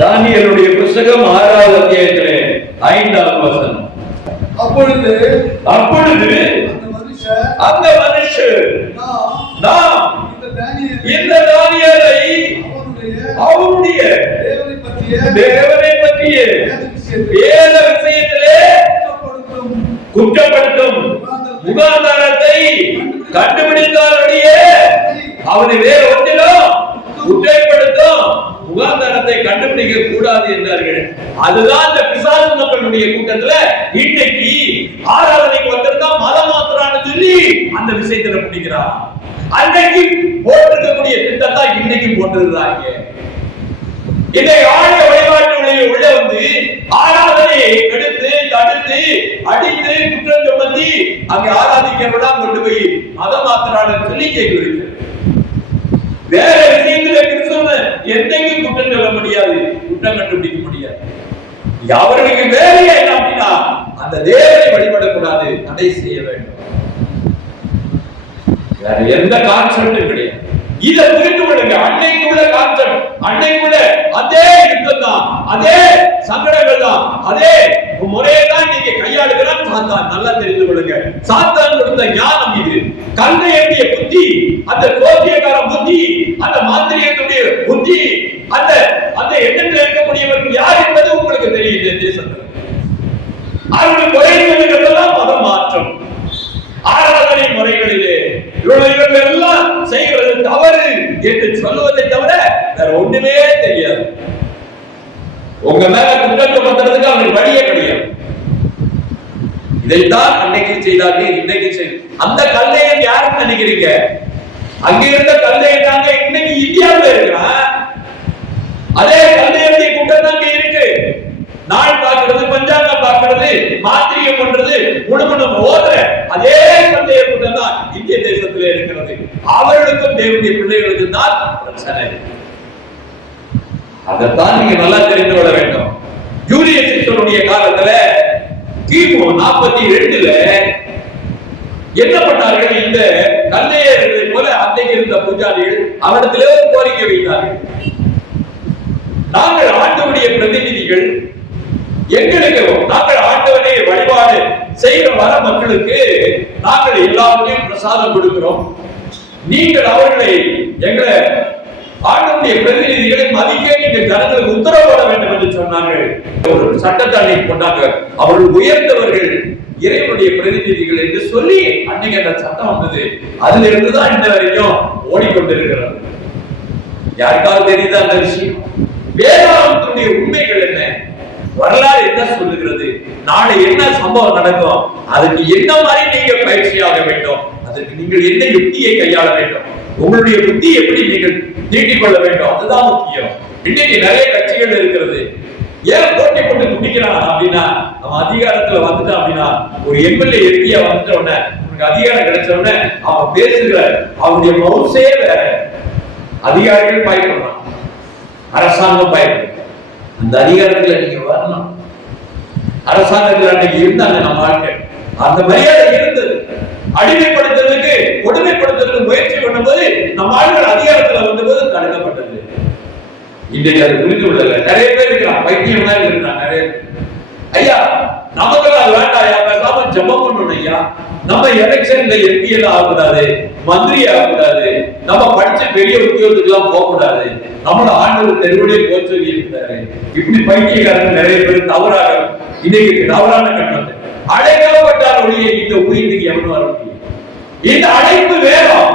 தானியேலுடைய புத்தகம் 6வது அத்தியாயத்திலே 5வது வசனம். அப்பொழுது அந்த மனுஷர் நாம் இந்த தானியேலை அவருடைய தேவனை பற்றிய வேத விஷயத்திலே குற்றப்படுத்தும் முகாந்தாரத்தை கண்டுபிடித்தாலுடைய அவனை வேறு ஒன்றிலும் குற்றப்படுத்தும் முகாந்தரத்தை கண்டுபிடிக்க கூடாது என்றார்கள். அதுதான் இந்த பிசாசு மக்களுடைய கூட்டத்துல இன்னைக்கு ஆராதனைக்கு வந்திருந்தா மதம் மாத்திரான்னு சொல்லி அந்த விஷயத்துல பிடிக்கிறான். அன்னைக்கு போட்டிருக்கக்கூடிய திட்டத்தை இன்னைக்கு போட்டிருக்கிறாங்க. இன்றைக்கு ஆலய வழிபாட்டுடைய உள்ள வந்து ஆராதனையை கெடுத்து தடுத்து அடித்து குற்றம் சுமத்தி அங்க ஆராதிக்கிறவெல்லாம் கொண்டு போய் மதம் மாத்திரான்னு சொல்லி கேட்கிறது. வேற விஷயத்துல கிறிஸ்தவ என்னைக்கும் குற்றம் சொல்ல முடியாது, குற்றம் கண்டுபிடிக்க முடியாது. அவர்களுக்கு வேலையே என்ன அப்படின்னா அந்த தேவனை வழிபடக்கூடாது, தடை செய்ய வேண்டும். வேற எந்த கான்செப்டும் கிடையாது. இதை புரிந்து கொள்ளுங்க. அன்னைக்கு உள்ள கான்செப்ட், அன்னைக்குள்ள அதே யுத்தம் தான், அதே சங்கடங்கள் தான், அதே முறையை தான் நீங்க கையாளுகிறான் சாத்தான். நல்லா தெரிந்து கொள்ளுங்க. சாத்தான் கொடுத்த ஞானம் இது. கல்தையுடைய புத்தி, அந்த கோத்தியக்கார புத்தி, அந்த மாந்திரியத்துடைய புத்தி, அந்த அந்த எண்ணத்தில் இருக்கக்கூடியவர்கள் யார் என்பது உங்களுக்கு தெரியுது. தேசத்தில் அவர்கள் குறைந்தவர்களெல்லாம் மதம் மாற்றம் ஆராதனை முறைகளிலே இவர்கள் எல்லாம் செய்கிறது தவறு என்று சொல்லுவதை தவிர வேற ஒண்ணுமே தெரியாது. உங்க மேல குற்றம் சுமத்துறதுக்கு அவங்களுக்கு வழியே கிடையாது. இதைத்தான் அன்னைக்கு செய்தார்கள், இன்னைக்கு செய்ய. அந்த கல்லையன் யாருன்னு நினைக்கிறீங்க? அங்க இருந்த கல்லையன் தாங்க இன்னைக்கு இந்தியாவில் இருக்கிறான். அதே கல்லையுடைய கூட்டம் தாங்க இருக்கு. நாள் பார்க்கிறது, பஞ்சாங்கம் பார்க்கிறது, மாத்திரியம் பண்றது, முழுமணம் ஓதுற அதே கல்லைய கூட்டம் தான் இந்திய தேசத்திலே இருக்கிறது. அவர்களுக்கும் தேவனுடைய பிள்ளைகளுக்கும் தான் பிரச்சனை. அதைத்தான் நீங்க நல்லா தெரிந்து கொள்ள வேண்டும். ஜூலியஸ் சீசருடைய காலத்துல கிமு 42ல என்ன பண்ணார்கள்? இந்த கல்லையர்களை போல அன்றைக்கு இருந்த பூஜாரிகள் அவரிடத்திலே ஒரு கோரிக்கை வைத்தார்கள். நாங்கள் ஆண்டவருடைய பிரதிநிதிகள், எங்களுக்கு நாங்கள் ஆண்டவனை வழிபாடு செய்கிற வர மக்களுக்கு நாங்கள் எல்லாருக்கும் பிரசாதம் கொடுக்கிறோம். நீங்கள் அவர்களை எங்களை ஆண்டவருடைய பிரதிநிதிகளை மதிக்க நீங்கள் ஜனங்களுக்கு உத்தரவு போட வேண்டும் என்று சொன்னார்கள். ஒரு சட்டத்தை கொண்டாங்க. அவர்கள் உயர்ந்தவர்கள், இறைவனுடைய பிரதிநிதிகள் என்று சொல்லி அன்னைக்கு அந்த சட்டம் வந்தது. அதுல இருந்துதான் இந்த வரைக்கும் ஓடிக்கொண்டிருக்கிறது. யாருக்காவது தெரியுதா அந்த விஷயம்? வேதாந்தத்துடைய உண்மைகள் என்ன, வரலாறு என்ன சொல்லுகிறது, நாளை என்ன சம்பவம் நடக்கும், அதுக்கு என்ன மாதிரி நீங்க பயிற்சியாக வேண்டும், அதற்கு நீங்கள் என்ன யுக்தியை கையாள வேண்டும், உங்களுடைய புத்தி எப்படி நீங்கள் தீட்டிக் கொள்ள வேண்டும், அதுதான் முக்கியம். இன்னைக்கு நிறைய கட்சிகள் இருக்கிறது. ஏன் போட்டி போட்டு குடிக்கிறான் அப்படின்னா, அவன் அதிகாரத்துல வந்துட்டான் அப்படின்னா, ஒரு எம்எல்ஏ எம்பியா வந்துட்ட உடனே உனக்கு அதிகாரம் கிடைச்ச உடனே அவன் பேசுகிற அவனுடைய மவுசே வேற. அதிகாரிகள் பயப்படுறான், அரசாங்கம் பயப்படும். அந்த அதிகாரத்துல நீங்க வரணும். அரசாங்கத்தில் அன்னைக்கு இருந்தாங்க நம்ம ஆட்கள், அந்த மரியாதை இருந்தது. அடிமைப்படுத்துறதுக்கு கொடுமைப்படுத்துறதுக்கு முயற்சி பண்ணும்போது நம்ம ஆட்கள் அதிகாரத்துல வந்தபோது தடுக்கப்பட்டது. இன்றைக்கு அது புரிந்து கொள்ளல. நிறைய பேர் இருக்கிறான், பைத்தியம் தான் இருக்கிறான் நிறைய. ஐயா நமக்கு அது வேண்டாம், பேசாம ஜெபம் பண்ணணும் ஐயா. நம்ம எலெக்ஷன்ல எம்பி எல்லாம் ஆகக்கூடாது, மந்திரி ஆகக்கூடாது, நம்ம படிச்ச பெரிய உத்தியோகத்துக்கு எல்லாம் போக கூடாது, நம்மள ஆண்டவர் தெருவிலே போக சொல்லி இருக்கிறாரு. இப்படி பைத்தியக்காரங்க நிறைய பேர் தவறாக இன்னைக்கு தவறான கண்ணத்தை அழைக்கப்பட்டால் ஒழிய இந்த ஊருக்கு எவனும் வர முடியும். இந்த அழைப்பு வேணும்.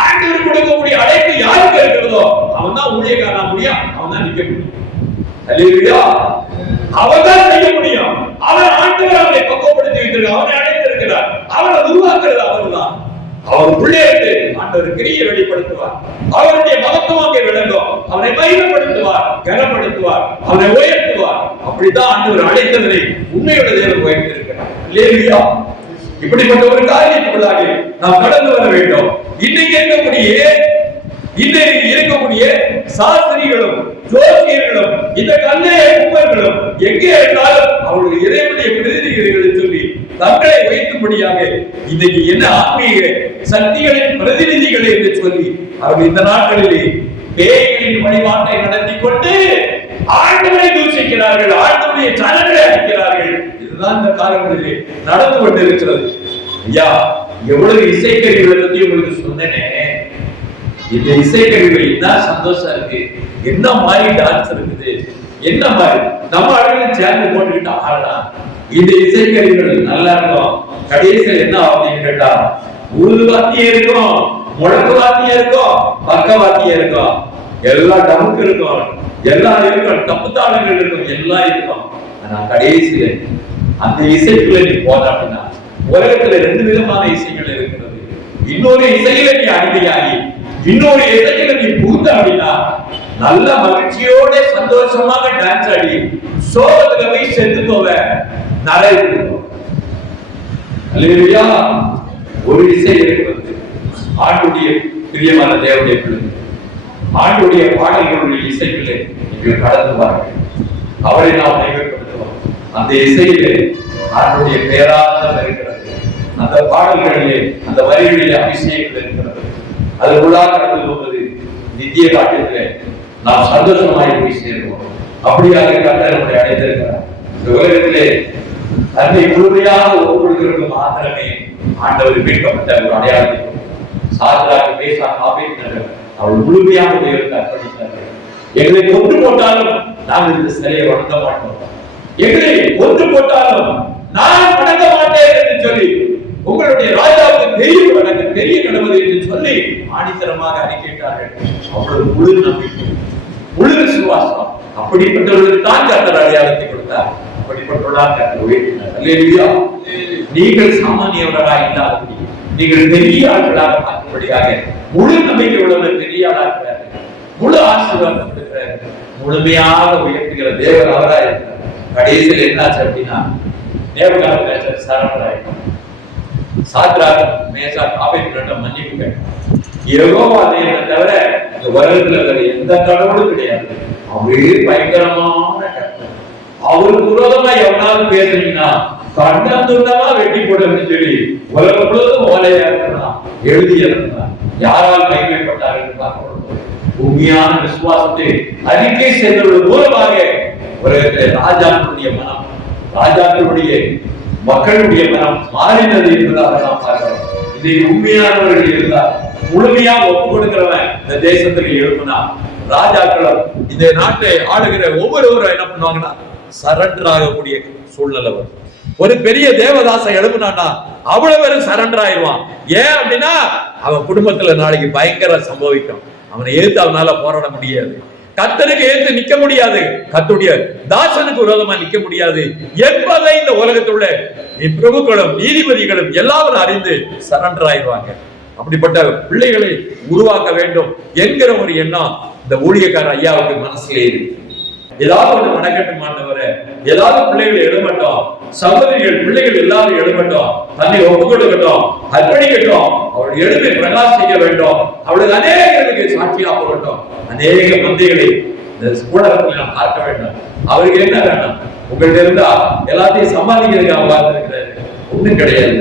ஆண்டவர் கொடுக்கக்கூடிய அழைப்பு யாருக்கு இருக்கிறதோ அவன் தான் ஊழியக்காரனா முடியும், அவன் தான் நிக்க முடியும். அல்லேலூயா. அவன் தான் செய்ய முடியும். அவன் ஆண்டவர் அவனை பக்குவப்படுத்தி வைத்திருக்கிறார், அவனை அழைத்திருக்கிறார், அவனை உருவாக்குறது அவர்தான். அவர் உள்ளே இருந்து ஆண்டவர் கிரியை வெளிப்படுத்துவார். அவருடைய மகத்துவம் அங்கே விளங்கும். அவனை மகிமைப்படுத்துவார், கனப்படுத்துவார், அவனை உயர்த்துவார். அப்படித்தான் ஆண்டவர் அழைத்தவனை உண்மையோட தேவன் உயர்த்திருக்கிறார். அல்லேலூயா. இப்படிப்பட்ட ஒரு காரியத்துக்குள்ளாக நாம் கடந்து வர வேண்டும். இன்னைக்கு இருக்கக்கூடிய சாஸ்திரிகளும் ஜோசியர்களும் இந்த கல்லைய கும்பர்களும் எங்கே இருந்தாலும் அவர்கள் இறைவனுடைய பிரதிநிதிகளை சொல்லி தங்களை வைக்கும்படியாக இன்னைக்கு என்ன ஆன்மீக சக்திகளின் பிரதிநிதிகள் என்று சொல்லி அவர்கள் இந்த நாட்களிலே பேய்களின் வழிபாட்டை நடத்தி கொண்டு ஆண்டவரை தூஷிக்கிறார்கள், ஆண்டவருடைய ஜனங்களை அழிக்கிறார்கள். இதுதான் இந்த காலங்களிலே நடந்து கொண்டிருக்கிறது. ஐயா எவ்வளவு இசைக்கருவிகளை பத்தி உங்களுக்கு சொன்னேனே, இந்த இசைக்கருவிகள் என்ன சந்தோஷம் இருக்கு, என்ன மாதிரி டான்ஸ் இருக்குது, என்ன மாதிரி நம்ம ஆளுநர் சேர்ந்து போட்டுக்கிட்டு ஆடலாம். இந்த இசைக்கருவிகள் நல்லா இருக்கும். கடைசியில் என்ன அப்படின்னு கேட்டா உருது வாத்தியம் இருக்கும், முழக்கு வாத்தியம் இருக்கும், பக்க வாத்தியம் இருக்கும். எல்லா டமுக்கு இருக்கும், எல்லாம் இருக்கும், தப்புத்தாளங்கள் இருக்கும், எல்லாம் இருக்கும். ஆனா கடைசியில அந்த இசைக்குள்ள நீ போன அப்படின்னா, உலகத்துல 2 விதமான இசைகள் இருக்கிறது. இன்னொரு இசையில நீ அடிமையாகி இன்னொரு இசையில நீ புகுந்த அப்படின்னா, நல்ல மகிழ்ச்சியோட சந்தோஷமாக டான்ஸ் ஆடி சோகத்துல போய் செத்து போவ, நிறைய ஒரு இசை இருக்கிறது. ஆண்டுடைய பிரியமான தேவனுடைய பிள்ளை, ஆண்டுடைய பாடல்களுடைய இசைகளே நீங்கள் கடந்து வாருங்கள். அவரை நாம் மையப்படுத்துவோம். அந்த இசையிலே ஆண்டுடைய பேரானந்தம் இருக்கிறது. அந்த பாடல்களிலே, அந்த வரிகளிலே அபிஷேகம் இருக்கிறது. அதற்குள்ளாக கடந்து போவது நித்திய காட்டிலே நாம் சந்தோஷமாய் போய் சேர்வோம். அப்படியாக கர்த்தர் நம்மை அடைந்திருக்கிறார். இந்த உலகத்திலே தன்னை முழுமையாக ஒப்புக்கொள்கிறது மாத்திரமே ஆண்டவர் மீட்கப்பட்ட ஒரு அடையாளத்தை சாத்ராக் மேஷாக் ஆபேத்நேகோ அவள் முழுமையாக தேவனுக்கு அர்ப்பணித்தார்கள். எங்களை கொன்று போட்டாலும் நாங்கள் இந்த சிலையை வணங்க மாட்டோம், எங்களை கொன்று போட்டாலும் நான் வணங்க மாட்டேன் என்று சொல்லி, உங்களுடைய ராஜாவுக்கு பெரிய வணங்க, பெரிய கடவுள் என்று சொல்லி ஆணித்தரமாக அறிக்கையிட்டார்கள். அவ்வளவு முழு நம்பிக்கை, முழு விசுவாசம். அப்படிப்பட்டவர்களுக்கு தான் கர்த்தர் அடையாளத்தை கொடுத்தார். அப்படிப்பட்டவர்களாக கர்த்தர் உயர்த்தினார். அல்லேலூயா. நீங்கள் சாமானியவர்களாக இல்லாதபடி, நீங்கள் பெரிய ஆட்களாக பார்க்கும்படியாக முழு நம்பிக்கை உள்ளவர் பெரிய ஆளாக, முழு ஆசீர்வாதம் கொடுக்கிறார், முழுமையாக உயர்த்துகிற தேவர் அவராக இருக்கிறார். கடைசியில் என்னாச்சு அப்படின்னா, நேபுகாத்நேச்சர் சரணடைந்தார். சாத்ராக் மேஷாக் ஆபேத்நேகோ மன்னிப்பு கேட்டார். யெகோவா தேவனை தவிர இந்த உலகத்துல வேற எந்த கடவுளும் கிடையாது. அவரே பயங்கரமான கர்த்தர். அவருக்கு விரோதமா எவனாவது பேசுறீங்கன்னா கண்டந்துண்டமா வெட்டி போடுன்னு சொல்லி உலகம் முழுவதும் ஓலையா இருக்கிறான், எழுதி இருந்தான். யாரால் மையப்பட்டார் என்று பார்க்கணும். உண்மையான விசுவாசத்தை அறிக்கை செய்தவர்கள் மூலமாக உலகத்தில் ராஜாக்களுடைய மனம், ராஜாக்களுடைய மக்களுடைய மனம் மாறினது என்பதாக நாம் பார்க்கிறோம். இதை உண்மையானவர்கள் இருந்தார், முழுமையாக ஒப்புக் கொடுக்கிறவன் இந்த தேசத்தில் எழுப்பினா, ராஜாக்களும் இந்த நாட்டை ஆளுகிற ஒவ்வொருவரும் என்ன பண்ணுவாங்கன்னா சரண்டர் ஆகக்கூடிய சூழ்நிலை வரும். ஒரு பெரிய தேவதாசை எழுப்புனான்னா அவ்வளவு பேரும் சரண்டர் ஆயிடுவான். ஏன் அப்படின்னா அவன் குடும்பத்துல நாளைக்கு பயங்கர சம்பவிக்கும். அவனை எதிர்த்து அவனால போராட முடியாது, கர்த்தருக்கு எதிர்த்து நிக்க முடியாது, கர்த்தருடைய தாசனுக்கு விரோதமா நிக்க முடியாது என்பதை இந்த உலகத்துள்ள பிரபுக்களும் நீதிபதிகளும் எல்லாரும் அறிந்து சரண்டர் ஆயிடுவாங்க. அப்படிப்பட்ட பிள்ளைகளை உருவாக்க வேண்டும் என்கிற ஒரு எண்ணம் இந்த ஊழியக்கார ஐயாவுக்கு மனசுல இருக்கு. ஏதாவது ஒண்ணு வணக்கட்டும் ஆண்டவரே, ஏதாவது பிள்ளைகள் எழுமட்டும், சகோதரிகள் பிள்ளைகள் எல்லாரும் எழுமட்டும், தன்னை ஒப்புக் கொடுக்கட்டும், அர்ப்பணிக்கட்டும், அவருடைய எழுமை பிரகாசிக்க வேண்டும், அவளுக்கு அநேகருக்கு சாட்சியாக போகட்டும், அநேக மந்தைகளை இந்த கூடத்தில் நாம் பார்க்க வேண்டும். அவருக்கு என்ன வேணும்? உங்கள்கிட்ட இருந்தா எல்லாத்தையும் சம்பாதிக்கிறதுக்காக பார்த்திருக்கிறாரு, ஒண்ணும் கிடையாது.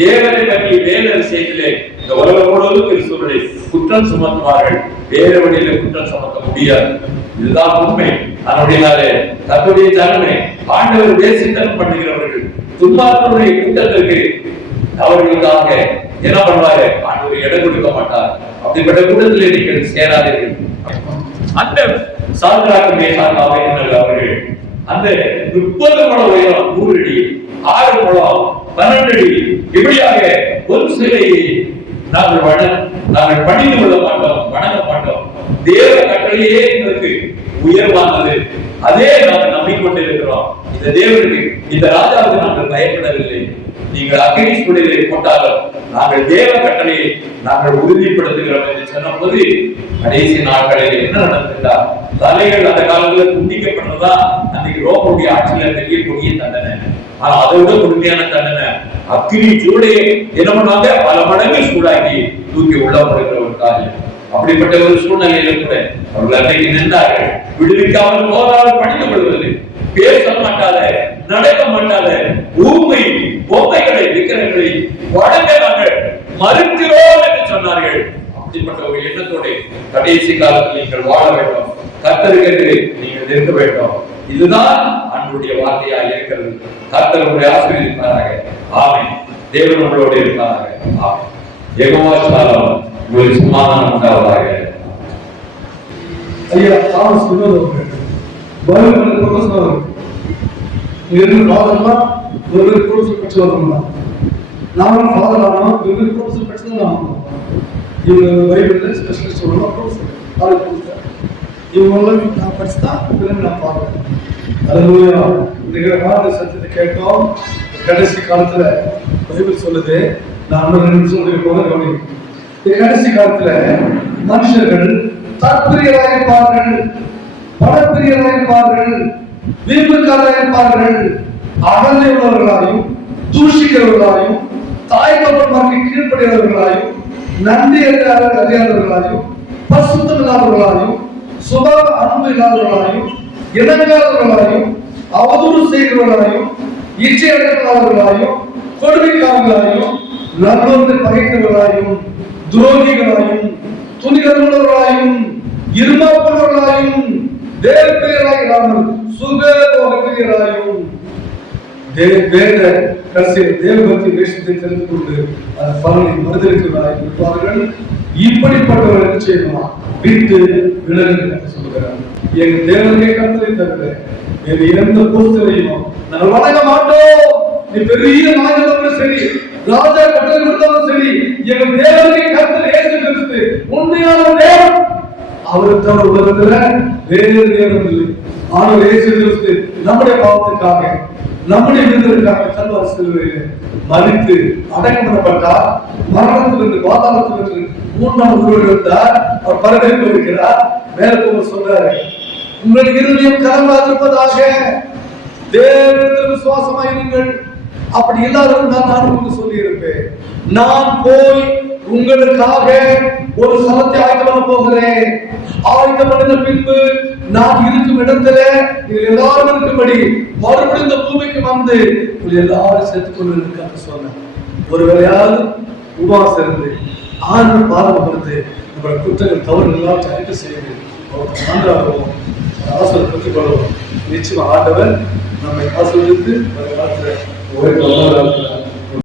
தேவனை பற்றி வேத விஷயத்திலே இந்த உலகம் முழுவதும் கிறிஸ்துவர்களை குற்றம் சுமத்துவார்கள், வேற வழியில குற்றம் சுமத்த முடியாது. இதுதான் உண்மை. அதனுடைய தன்னுடைய ஜனமே ஆண்டவர் தேசித்தனம் பண்ணுகிறவர்கள் துன்மார்களுடைய கூட்டத்திற்கு அவர்களுக்காக என்ன பண்ணுவாரு? ஆண்டவர் இடம் கொடுக்க மாட்டார். அப்படிப்பட்ட கூட்டத்திலே நீங்கள் சேராதீர்கள். அந்த சாத்ராக் மேஷாக் ஆபேத்நேகோ அவர்கள் அந்த 30 முழம் உயரம் 100 அடி, 6 முழம் 12 அடி, இப்படியாக ஒரு சிலையை நாங்கள் பணிந்து கொள்ள மாட்டோம், வணங்க மாட்டோம். தேவ கட்டளையே எங்களுக்கு உயர்வானது, அதே நாங்கள் நம்பிக்கொண்டு இருக்கிறோம். இந்த தேவனுக்கு, இந்த ராஜாவுக்கு நாங்கள் பயப்படவில்லை. நீங்கள் அக்னி சூழலை போட்டாலும் நாங்கள் தேவ கட்டளையை நாங்கள் உறுதிப்படுத்துகிறோம் என்று சொன்ன போது, கடைசி நாட்களில் என்ன நடந்துட்டா, தலைகள் அந்த காலத்தில் துண்டிக்கப்பட்டதா அன்னைக்கு ரோமனுடைய ஆட்சியில பெரிய கொடிய தண்டனை. ஆனா அதை விட கொடுமையான தண்டனை அக்னி சூளையை என்ன பண்ணாங்க, பல மடங்கு சூடாக்கி தூக்கி உள்ளப்படுகிற ஒரு காரியம். அப்படிப்பட்ட ஒரு சூழ்நிலையில கூட அவர்கள் அன்றைக்கு நின்றார்கள். விடுவிக்காமல் போராட பணிந்து கொள்வது, பேச மாட்டாத, நடக்க மாட்டாத ஊமை பொம்மைகளை விக்கிரங்களை வழங்க நாங்கள் மறுக்கிறோம் என்று சொன்னார்கள். அப்படிப்பட்ட ஒரு எண்ணத்தோட கடைசி காலத்தில் நீங்கள் வாழ வேண்டும், கர்த்தருக்கு நீங்கள் நிற்க வேண்டும். இதுதான் அன்புடைய வார்த்தையாக இருக்கிறது. கர்த்தர் உங்களை ஆசீர்வதிப்பாராக. ஆமென். தேவன் உங்களோடு இருப்பாராக. ஆமென். யெகோவா ஷாலோம். உங்களுக்கு சமாதானம் உண்டாவதாக. ஐயா தாமஸ் வினோத் பைபிள் ப்ரொஃபசர் இவரு ஃபாதர்லாம் வெவ்வேறு கோர்ஸ் படிச்சு வரணும்னா நானும் ஃபாதர் ஆனோம், வெவ்வேறு கோர்ஸ் படிச்சு தான் நான் இவங்க பைபிளில் ஸ்பெஷலிஸ்ட் வரணும். ப்ரொஃபசர் காலேஜ் இவங்கெல்லாம் நான் படிச்சுதான் திரும்பி நான் பார்க்கிறேன். அல்லேலூயா. இன்னைக்கு சத்தியத்தை கேட்டோம். கடைசி காலத்துல பைபிள் சொல்லுது, நான் 2 நிமிஷம் உங்களுக்கு போக கவனிக்கும். கடைசி காலத்துல மனுஷர்கள் தற்பிரியராயிருப்பார்கள், பணப்பிரியராயிருப்பார்கள், வீம்புக்காரராயிருப்பார்கள், அகந்தை உள்ளவர்களாயும் தூஷிக்கிறவர்களாயும் தாய் தகப்பன்மாருக்கு கீழ்ப்படுகிறவர்களாயும் நன்றி அறியாதவர்களாயும் பரிசுத்தம் இல்லாதவர்களாயும் சுபாவ அன்பு இல்லாதவர்களாயும் இணங்காதவர்களாயும் அவதூறு செய்கிறவர்களாயும் இச்சை அடக்காதவர்களாயும் கொடுமைக்காரர்களாயும் நல்லொன்று பகைக்கிறவர்களாயும் துரோகிகளாயும் துணிகரமுள்ளவர்களாயும் இருமாப்பவர்களாயும் தேவப்பிரியராயிராமல் சுகபோகப்பிரியராயும் வேத கடைசியில் தேவபக்தி வேஷத்தை தெரிந்து கொண்டு அந்த பலனை மறுதளிக்கிறார்கள் இருப்பார்கள். இப்படிப்பட்டவர்கள் என்ன செய்யணும்? விட்டு விலகுங்க சொல்லுகிறார். எங்க தேவனுடைய கருத்தை தவிர வேறு எந்த போஸ்டரையும் நாங்கள் வணங்க மாட்டோம். நீ பெரிய நாயகனும் சரி, ராஜா கட்டளை கொடுத்தவரும் சரி, எங்க தேவனுடைய கருத்தில் ஏற்று கிறிஸ்து உண்மையான தேவன். அவரை தவிர உலகத்துல வேறு தேவன் இல்லை. ஆனால் இயேசு கிறிஸ்து நம்முடைய பாவத்துக்காக நம்முடைய விருதுக்காக கல்வாரி சிலுவையில் மரித்து அடக்கம் பண்ணப்பட்டார். மரணத்திலிருந்து பாதாளத்திலிருந்து 3ஆம் உருவில் இருந்தார். அவர் பரலோகத்தில் இருக்கிறார். மேல போக சொல்றாரு, உங்கள் இருதயம் கலங்காதிருப்பதாக தேவனிடத்தில் விசுவாசமாயிருங்கள். அப்படி இல்லாதவர்கள் நான் உங்களுக்கு சொல்லி இருப்பேன். நான் போய் உங்களுக்காக ஒரு ஸ்தலத்தை ஆயத்தம் பண்ண போகிறேன். ஆயத்தம் பண்ணின பின்பு நான் இருக்கும் இடத்துல நீங்கள் எல்லாரும் இருக்கும்படி மறுபடியும் இந்த பூமிக்கு வந்து எல்லாரும் சேர்த்துக் கொள்வதற்காக சொன்னேன். ஒருவேளையாவது உபவாசம் இருந்து ஆண்டு பாதம் இருந்து நம்மளோட குற்றங்கள் தவறு எல்லாரும் அறிக்கை செய்யுது. ஆண்டாடுவோம், ஆசிரியர் பெற்றுக் கொள்வோம். நிச்சயமா ஆண்டவர் நம்மை ஆசிரியத்து ஒரு காலத்துல